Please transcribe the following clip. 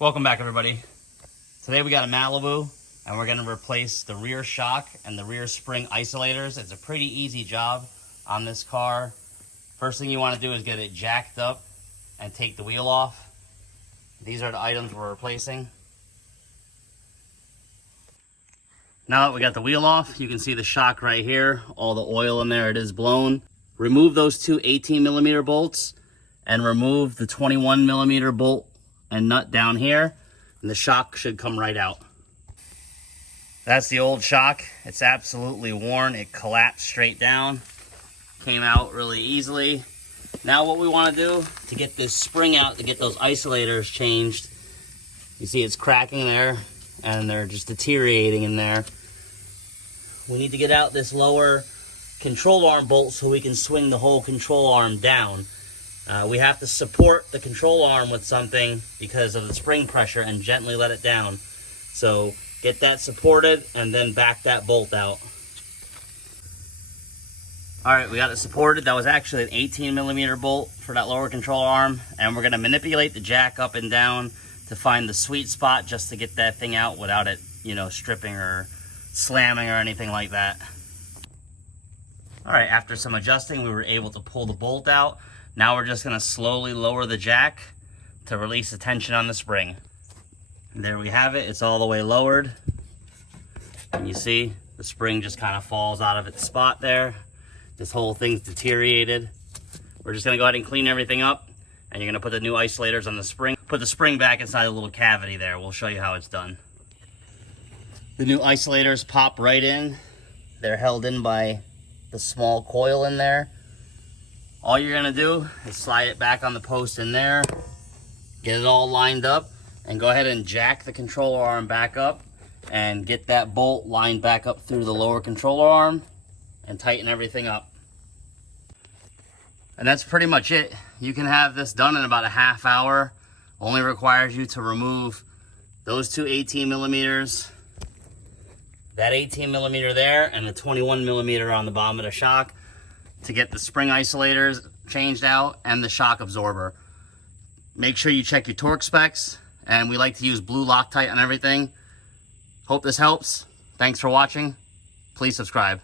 Welcome back, everybody. Today we got a Malibu, and we're going to replace the rear shock and the rear spring isolators. It's a pretty easy job on this car. First thing you want to do is get it jacked up and take the wheel off. These are the items we're replacing. Now that we got the wheel off, you can see the shock right here. All the oil in there, it is blown. Remove those two 18mm bolts and remove the 21mm bolt and nut down here, and the shock should come right out. That's the old shock. It's absolutely worn. It collapsed straight down. Came out really easily. Now what we want to do to get this spring out, to get those isolators changed, you see it's cracking there and they're just deteriorating in there. We need to get out this lower control arm bolt so we can swing the whole control arm down. We have to support the control arm with something because of the spring pressure and gently let it down. So get that supported and then back that bolt out. All right, we got it supported. That was actually an 18mm bolt for that lower control arm, and we're gonna manipulate the jack up and down to find the sweet spot just to get that thing out without it, stripping or slamming or anything like that. All right, after some adjusting, we were able to pull the bolt out. Now we're just gonna slowly lower the jack to release the tension on the spring. And there we have it, it's all the way lowered. And you see, the spring just kind of falls out of its spot there. This whole thing's deteriorated. We're just gonna go ahead and clean everything up, and you're gonna put the new isolators on the spring. Put the spring back inside a little cavity there. We'll show you how it's done. The new isolators pop right in. They're held in by the small coil in there. All you're gonna do is slide it back on the post in there, get it all lined up, and go ahead and jack the controller arm back up and get that bolt lined back up through the lower controller arm and tighten everything up. And that's pretty much it. You can have this done in about a half hour. Only requires you to remove those two 18mm, that 18mm there, and the 21mm on the bottom of the shock, to get the spring isolators changed out and the shock absorber. Make sure you check your torque specs, and we like to use blue Loctite on everything. Hope this helps. Thanks for watching. Please subscribe.